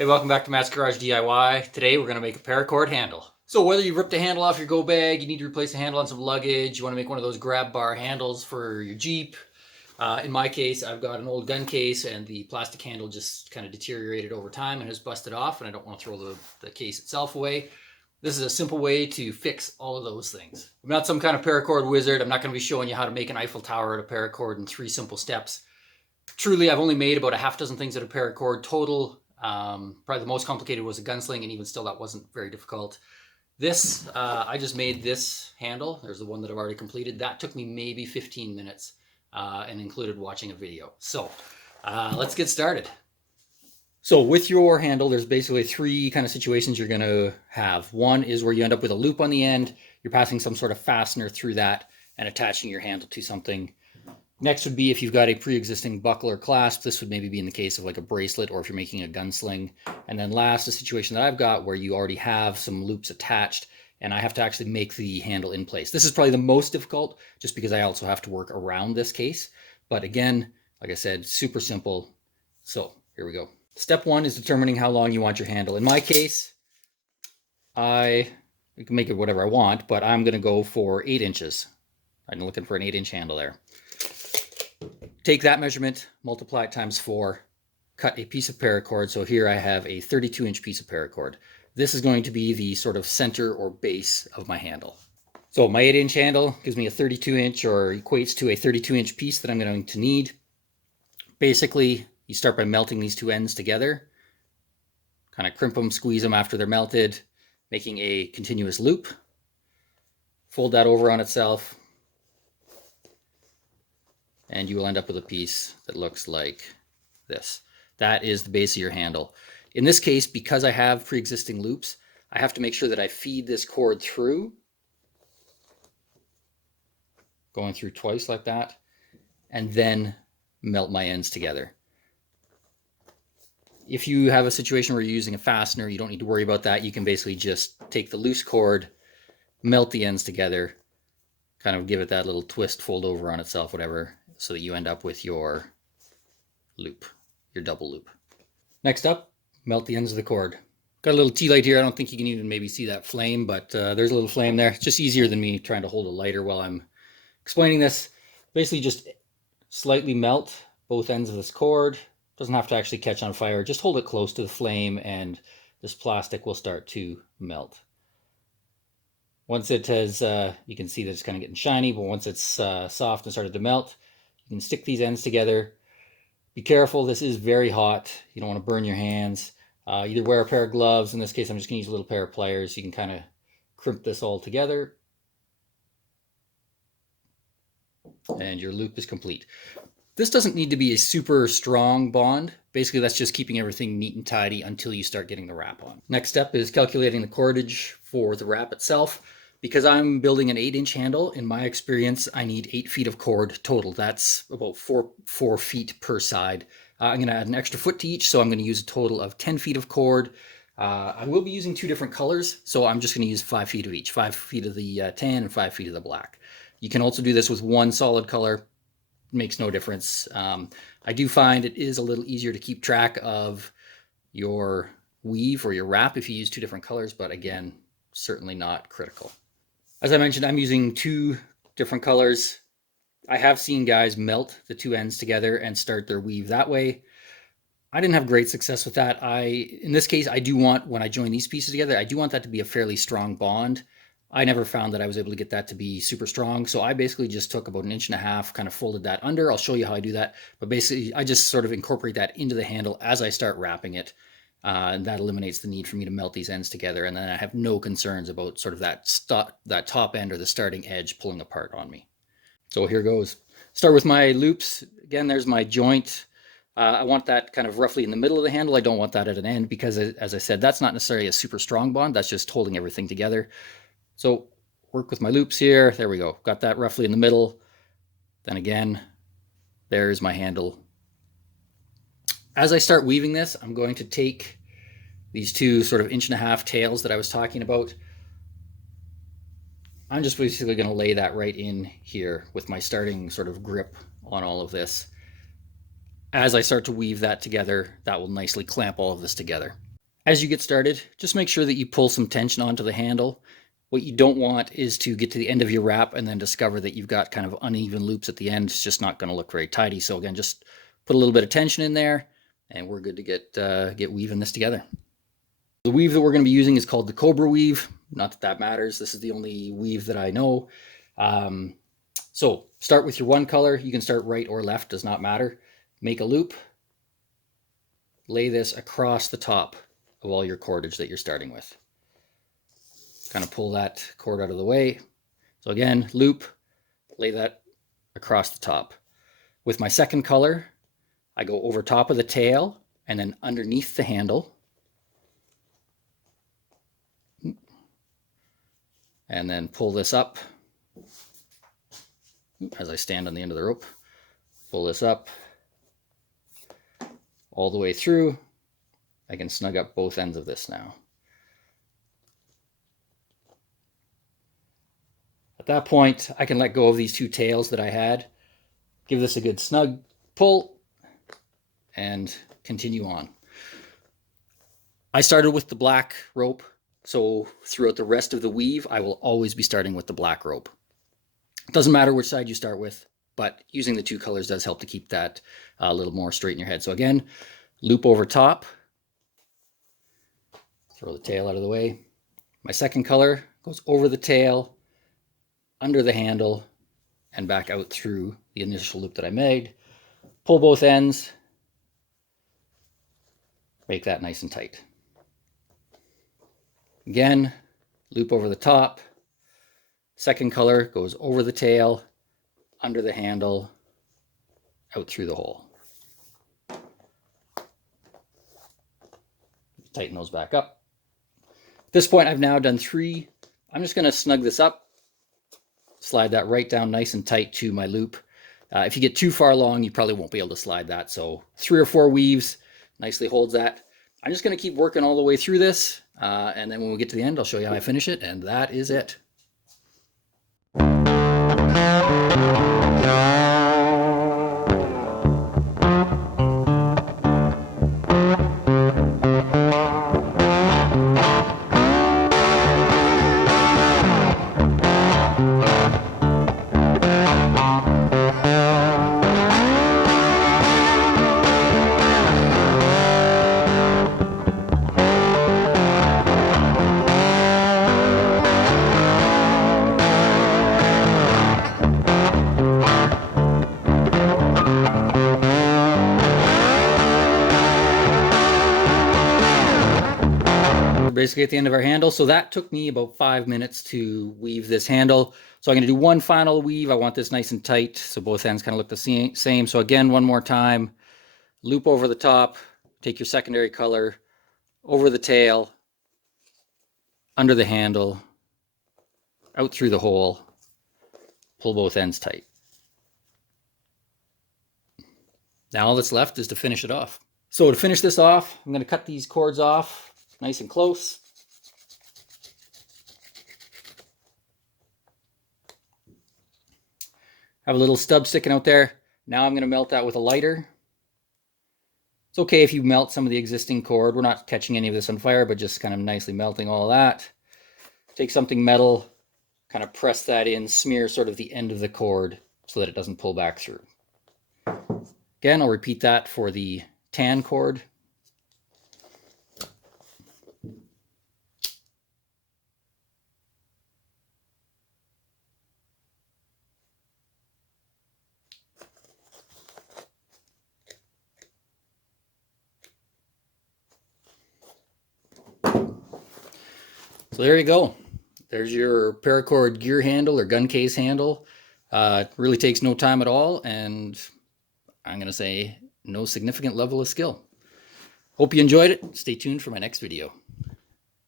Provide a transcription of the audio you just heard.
Hey, welcome back to Matt's Garage DIY. Today we're going to make a paracord handle. So whether you ripped a handle off your go bag, you need to replace a handle on some luggage, you want to make one of those grab bar handles for your Jeep. In my case, I've got an old gun case and the plastic handle just kind of deteriorated over time and has busted off, and I don't want to throw the case itself away. This is a simple way to fix all of those things. I'm not some kind of paracord wizard. I'm not going to be showing you how to make an Eiffel Tower out of paracord in 3 simple steps. Truly, I've only made about a half dozen things out of paracord total. Probably the most complicated was a gunsling, and even still that wasn't very difficult. This, I just made this handle. There's the one that I've already completed. That took me maybe 15 minutes and included watching a video. So let's get started. So with your handle, there's basically 3 kind of situations you're going to have. One is where you end up with a loop on the end. You're passing some sort of fastener through that and attaching your handle to something. Next would be if you've got a pre-existing buckle or clasp. This would maybe be in the case of like a bracelet, or if you're making a gunsling. And then last, the situation that I've got where you already have some loops attached and I have to actually make the handle in place. This is probably the most difficult just because I also have to work around this case. But again, like I said, super simple. So here we go. Step 1 is determining how long you want your handle. In my case, you can make it whatever I want, but I'm going to go for 8 inches. I'm looking for an 8-inch handle there. Take that measurement, multiply it times 4, cut a piece of paracord. So here I have a 32-inch piece of paracord. This is going to be the sort of center or base of my handle. So my 8-inch handle gives me a 32-inch, or equates to a 32-inch piece that I'm going to need. Basically, you start by melting these 2 ends together, kind of crimp them, squeeze them after they're melted, making a continuous loop. Fold that over on itself, and you will end up with a piece that looks like this. That is the base of your handle. In this case, because I have pre-existing loops, I have to make sure that I feed this cord through, going through twice like that, and then melt my ends together. If you have a situation where you're using a fastener, you don't need to worry about that. You can basically just take the loose cord, melt the ends together, kind of give it that little twist, fold over on itself, whatever, so that you end up with your loop, your double loop. Next up, melt the ends of the cord. Got a little tea light here. I don't think you can even maybe see that flame, but there's a little flame there. It's just easier than me trying to hold a lighter while I'm explaining this. Basically just slightly melt both ends of this cord. Doesn't have to actually catch on fire. Just hold it close to the flame and this plastic will start to melt. Once it has, you can see that it's kind of getting shiny, but once it's soft and started to melt, you can stick these ends together. Be careful, this is very hot. You don't want to burn your hands. Either wear a pair of gloves. In this case, I'm just going to use a little pair of pliers. You can kind of crimp this all together. And your loop is complete. This doesn't need to be a super strong bond. Basically, that's just keeping everything neat and tidy until you start getting the wrap on. Next step is calculating the cordage for the wrap itself. Because I'm building an 8-inch handle, in my experience, I need 8 feet of cord total. That's about 4 feet per side. I'm going to add an extra foot to each, so I'm going to use a total of 10 feet of cord. I will be using 2 different colors, so I'm just going to use 5 feet of each. 5 feet of the tan and 5 feet of the black. You can also do this with 1 solid color. It makes no difference. I do find it is a little easier to keep track of your weave or your wrap if you use 2 different colors, but again, certainly not critical. As I mentioned, I'm using 2 different colors. I have seen guys melt the 2 ends together and start their weave that way. I didn't have great success with that. In this case, I do want, when I join these pieces together, I do want that to be a fairly strong bond. I never found that I was able to get that to be super strong. So I basically just took about 1.5 inches, kind of folded that under. I'll show you how I do that. But basically, I just sort of incorporate that into the handle as I start wrapping it. And that eliminates the need for me to melt these ends together, and then I have no concerns about sort of that top end or the starting edge pulling apart on me. So here goes. Start with my loops. Again, there's my joint. I want that kind of roughly in the middle of the handle. I don't want that at an end because, as I said, that's not necessarily a super strong bond. That's just holding everything together. So work with my loops here. There we go. Got that roughly in the middle. Then again, there's my handle. As I start weaving this, I'm going to take these 2 sort of 1.5 inch tails that I was talking about. I'm just basically going to lay that right in here with my starting sort of grip on all of this. As I start to weave that together, that will nicely clamp all of this together. As you get started, just make sure that you pull some tension onto the handle. What you don't want is to get to the end of your wrap and then discover that you've got kind of uneven loops at the end. It's just not going to look very tidy. So again, just put a little bit of tension in there and we're good to get weaving this together. The weave that we're going to be using is called the Cobra weave. Not that that matters. This is the only weave that I know. So start with your one color. You can start right or left, does not matter. Make a loop. Lay this across the top of all your cordage that you're starting with. Kind of pull that cord out of the way. So again, loop, lay that across the top. With my second color, I go over top of the tail and then underneath the handle. And then pull this up as I stand on the end of the rope. Pull this up all the way through. I can snug up both ends of this now. At that point, I can let go of these two tails that I had, give this a good snug pull, and continue on. I started with the black rope, so throughout the rest of the weave, I will always be starting with the black rope. It doesn't matter which side you start with, but using the two colors does help to keep that a little more straight in your head. So again, loop over top. Throw the tail out of the way. My second color goes over the tail, under the handle, and back out through the initial loop that I made. Pull both ends. Make that nice and tight. Again, loop over the top. Second color goes over the tail, under the handle, out through the hole. Tighten those back up. At this point, I've now done 3. I'm just going to snug this up, slide that right down nice and tight to my loop. If you get too far along, you probably won't be able to slide that. So 3 or 4 weaves nicely holds that. I'm just going to keep working all the way through this. And then when we get to the end, I'll show you how I finish it. And that is it. Basically at the end of our handle. So that took me about 5 minutes to weave this handle. So I'm going to do one final weave. I want this nice and tight so both ends kind of look the same. So again, one more time, loop over the top, take your secondary color, over the tail, under the handle, out through the hole, pull both ends tight. Now all that's left is to finish it off. So to finish this off, I'm going to cut these cords off nice and close. Have a little stub sticking out there. Now I'm going to melt that with a lighter. It's okay if you melt some of the existing cord. We're not catching any of this on fire, but just kind of nicely melting all of that. Take something metal, kind of press that in, smear sort of the end of the cord so that it doesn't pull back through. Again, I'll repeat that for the tan cord. So there you go. There's your paracord gear handle or gun case handle. It really takes no time at all, and I'm going to say no significant level of skill. Hope you enjoyed it. Stay tuned for my next video.